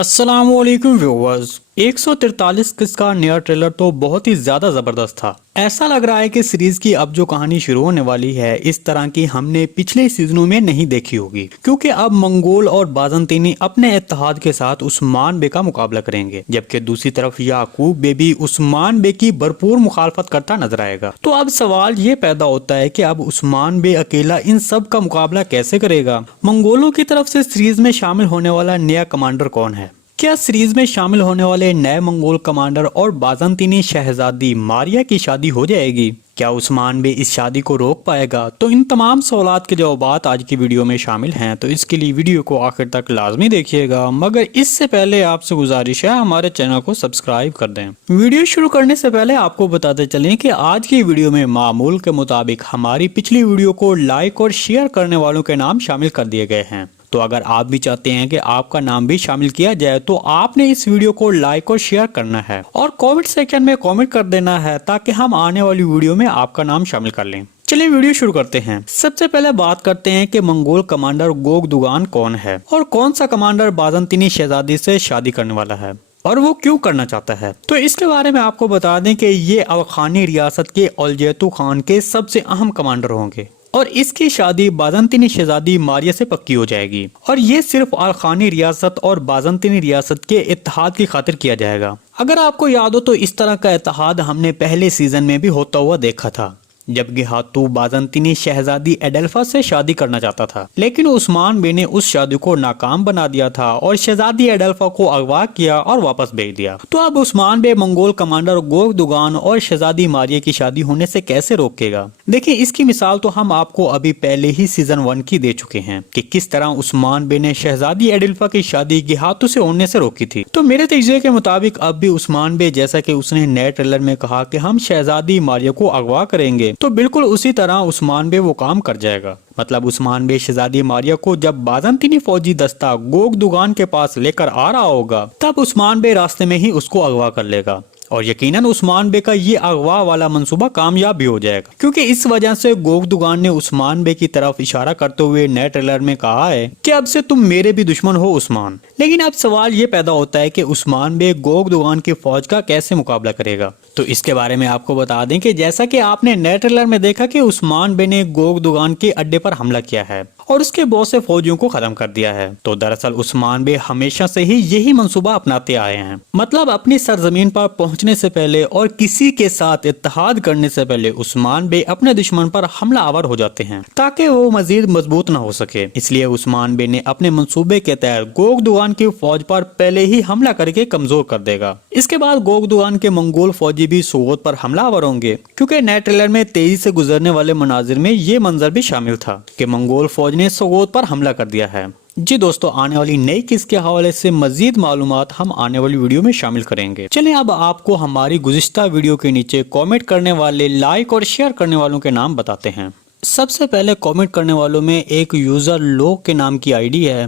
अस्सलाम वालेकुम व्यूअर्स। 143 किस का नया ट्रेलर तो बहुत ही ज्यादा जबरदस्त था। ऐसा लग रहा है कि सीरीज की अब जो कहानी शुरू होने वाली है इस तरह की हमने पिछले सीजनों में नहीं देखी होगी, क्योंकि अब मंगोल और बाज़ंतीनी अपने इत्तेहाद के साथ उस्मान बे का मुकाबला करेंगे, जबकि दूसरी तरफ याकूब बे भी उस्मान बे की भरपूर मुखालफत करता नजर आएगा। तो अब सवाल ये पैदा होता है कि अब उस्मान बे अकेला इन सब का मुकाबला कैसे करेगा। मंगोलों की तरफ से सीरीज में शामिल होने वाला नया कमांडर कौन है? क्या सीरीज में शामिल होने वाले नए मंगोल कमांडर और बाज़ंतीनी शहजादी मारिया की शादी हो जाएगी? क्या उस्मान बे इस शादी को रोक पाएगा? तो इन तमाम सवालात के जवाब आज की वीडियो में शामिल हैं, तो इसके लिए वीडियो को आखिर तक लाजमी देखिएगा। मगर इससे पहले आपसे गुजारिश है हमारे चैनल को सब्सक्राइब कर दें। वीडियो शुरू करने से पहले आपको बताते चलें कि आज की वीडियो में मामूल के मुताबिक हमारी पिछली वीडियो को लाइक और शेयर करने वालों के नाम शामिल कर दिए गए हैं। तो अगर आप भी चाहते हैं कि आपका नाम भी शामिल किया जाए तो आपने इस वीडियो को लाइक और शेयर करना है और कमेंट सेक्शन में कमेंट कर देना है, ताकि हम आने वाली वीडियो में आपका नाम शामिल कर लें। चलिए वीडियो शुरू करते हैं। सबसे पहले बात करते हैं कि मंगोल कमांडर गोग दुगान कौन है और कौन सा कमांडर बाज़ंतीनी शहजादी से शादी करने वाला है और वो क्यों करना चाहता है। तो इसके बारे में आपको बता दें कि ये अवखानी रियासत के औलजैतु खान के सबसे अहम कमांडर होंगे और इसकी शादी बाज़ंतीनी शहजादी मारिया से पक्की हो जाएगी, और ये सिर्फ अल-खानी रियासत और बाज़ंतीनी रियासत के इत्तेहाद की खातिर किया जाएगा। अगर आपको याद हो तो इस तरह का इत्तेहाद हमने पहले सीजन में भी होता हुआ देखा था, जब गेहातू बाज़ंतीनी शहजादी एडेल्फा से शादी करना चाहता था, लेकिन उस्मान बे ने उस शादी को नाकाम बना दिया था और शहजादी एडेल्फा को अगवा किया और वापस भेज दिया। तो अब उस्मान बे मंगोल कमांडर गोग दुगान और शहजादी मारिया की शादी होने से कैसे रोकेगा? देखिए, इसकी मिसाल तो हम आपको अभी पहले ही सीजन 1 की दे चुके हैं कि किस तरह उस्मान बे ने शहजादी एडेल्फा की शादी गेहातू से होने से रोकी थी। तो मेरे तजज़िये के मुताबिक अब भी उस्मान बे, जैसा कि उसने नए ट्रेलर में कहा कि हम शहजादी मारिया को अगवा करेंगे, तो बिल्कुल उसी तरह उस्मान बे वो काम कर जाएगा। मतलब उस्मान बे शहजादी मारिया को जब बाज़ंतीनी फौजी दस्ता गोग दुगान के पास लेकर आ रहा होगा, तब उस्मान बे रास्ते में ही उसको अगवा कर लेगा और यकीनन उस्मान बे का ये अगवा वाला मंसूबा कामयाब भी हो जाएगा, क्योंकि इस वजह से गोग दुगान ने उस्मान बे की तरफ इशारा करते हुए नए ट्रेलर में कहा है कि अब से तुम मेरे भी दुश्मन हो उस्मान। लेकिन अब सवाल ये पैदा होता है कि उस्मान बे गोग दुगान की फौज का कैसे मुकाबला करेगा। तो इसके बारे में आपको बता दें कि जैसा कि आपने नए ट्रेलर में देखा कि उस्मान बे ने गोग दुगान के अड्डे पर हमला किया है और उसके बहुत से फौजियों को खत्म कर दिया है। तो दरअसल उस्मान बे हमेशा से ही यही मंसूबा अपनाते आए हैं, मतलब अपनी सरजमीन पर पहुंचने से पहले और किसी के साथ इत्तेहाद करने से पहले उस्मान बे अपने दुश्मन पर हमला आवर हो जाते हैं ताकि वो मजीद मजबूत न हो सके। इसलिए उस्मान बे ने अपने मंसूबे के तहत गोग दुगान की फौज पर पहले ही हमला करके कमजोर कर देगा। इसके बाद गोग दुगान के मंगोल फौजी भी सोगोत पर हमलावर होंगे, क्योंकि नए ट्रेलर में तेजी से गुजरने वाले मनाजिर में ये मंजर भी शामिल था कि मंगोल फौज ने सोगोत पर हमला कर दिया है। जी दोस्तों, आने वाली नई किस के हवाले से मजीद मालूमात हम आने वाली वीडियो में शामिल करेंगे। चलें अब आपको हमारी गुज़िश्ता वीडियो के नीचे कमेंट करने वाले, लाइक और शेयर करने वालों के नाम बताते हैं। सबसे पहले कमेंट करने वालों में एक यूज़र लोग के नाम की आईडी है।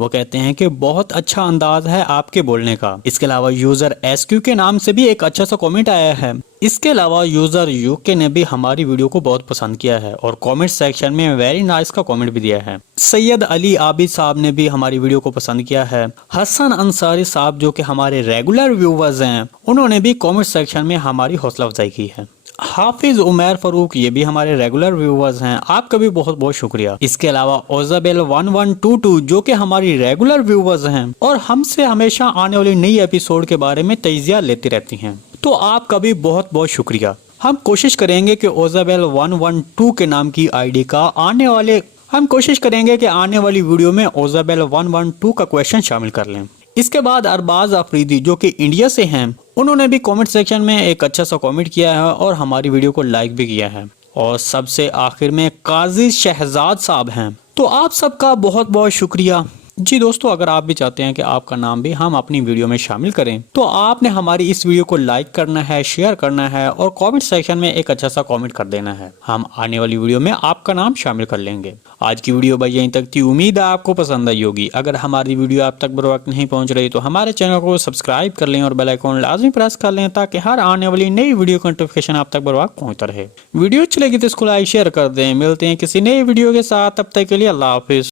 वो कहते हैं कि बहुत अच्छा अंदाज है आपके बोलने का। इसके अलावा यूज़र एसक्यू के नाम से भी एक अच्छा सा कमेंट आया है। इसके अलावा यूज़र यूके ने भी हमारी वीडियो को बहुत पसंद किया है और कमेंट सेक्शन में वेरी नाइस का कमेंट भी दिया है। सैयद अली आबिद साहब ने भी हमारी वीडियो को पसंद किया है। हसन अंसारी साहब, जो कि हमारे रेगुलर व्यूवर्स हैं, उन्होंने भी कमेंट सेक्शन में हमारी हौसला अफजाई की है। हाफिज उमर फरूक, ये भी हमारे रेगुलर व्यूवर्स हैं, आपका भी बहुत बहुत शुक्रिया। इसके अलावा ओजाबेल 1122, जो कि हमारी रेगुलर व्यूवर्स हैं और हमसे हमेशा आने वाली नई एपिसोड के बारे में तजिया लेती रहती हैं, तो आपका भी बहुत बहुत शुक्रिया। हम कोशिश करेंगे कि ओजाबेल 112 के नाम की आईडी का आने वाली वीडियो में ओजाबेल 112 का क्वेश्चन शामिल कर लें। इसके बाद अरबाज अफरीदी, जो कि इंडिया से हैं, उन्होंने भी कमेंट सेक्शन में एक अच्छा सा कमेंट किया है और हमारी वीडियो को लाइक भी किया है। और सबसे आखिर में काजी शहजाद साहब हैं, तो आप सबका बहुत बहुत शुक्रिया। जी दोस्तों, अगर आप भी चाहते हैं कि आपका नाम भी हम अपनी वीडियो में शामिल करें, तो आपने हमारी इस वीडियो को लाइक करना है, शेयर करना है और कमेंट सेक्शन में एक अच्छा सा कमेंट कर देना है। हम आने वाली वीडियो में आपका नाम शामिल कर लेंगे। आज की वीडियो भाई यहीं तक थी, उम्मीद है आपको पसंद आई होगी। अगर हमारी वीडियो आप तक बर वक्त नहीं पहुंच रही तो हमारे चैनल को सब्सक्राइब कर लें और बेल आइकन लाजमी प्रेस कर लें, ताकि हर आने वाली नई वीडियो का नोटिफिकेशन आप तक बर वक्त पहुंचता रहे। वीडियो अच्छी लगी तो इसको लाइक शेयर कर दें। मिलते हैं किसी नई वीडियो के साथ, तब तक के लिए अल्लाह हाफिज।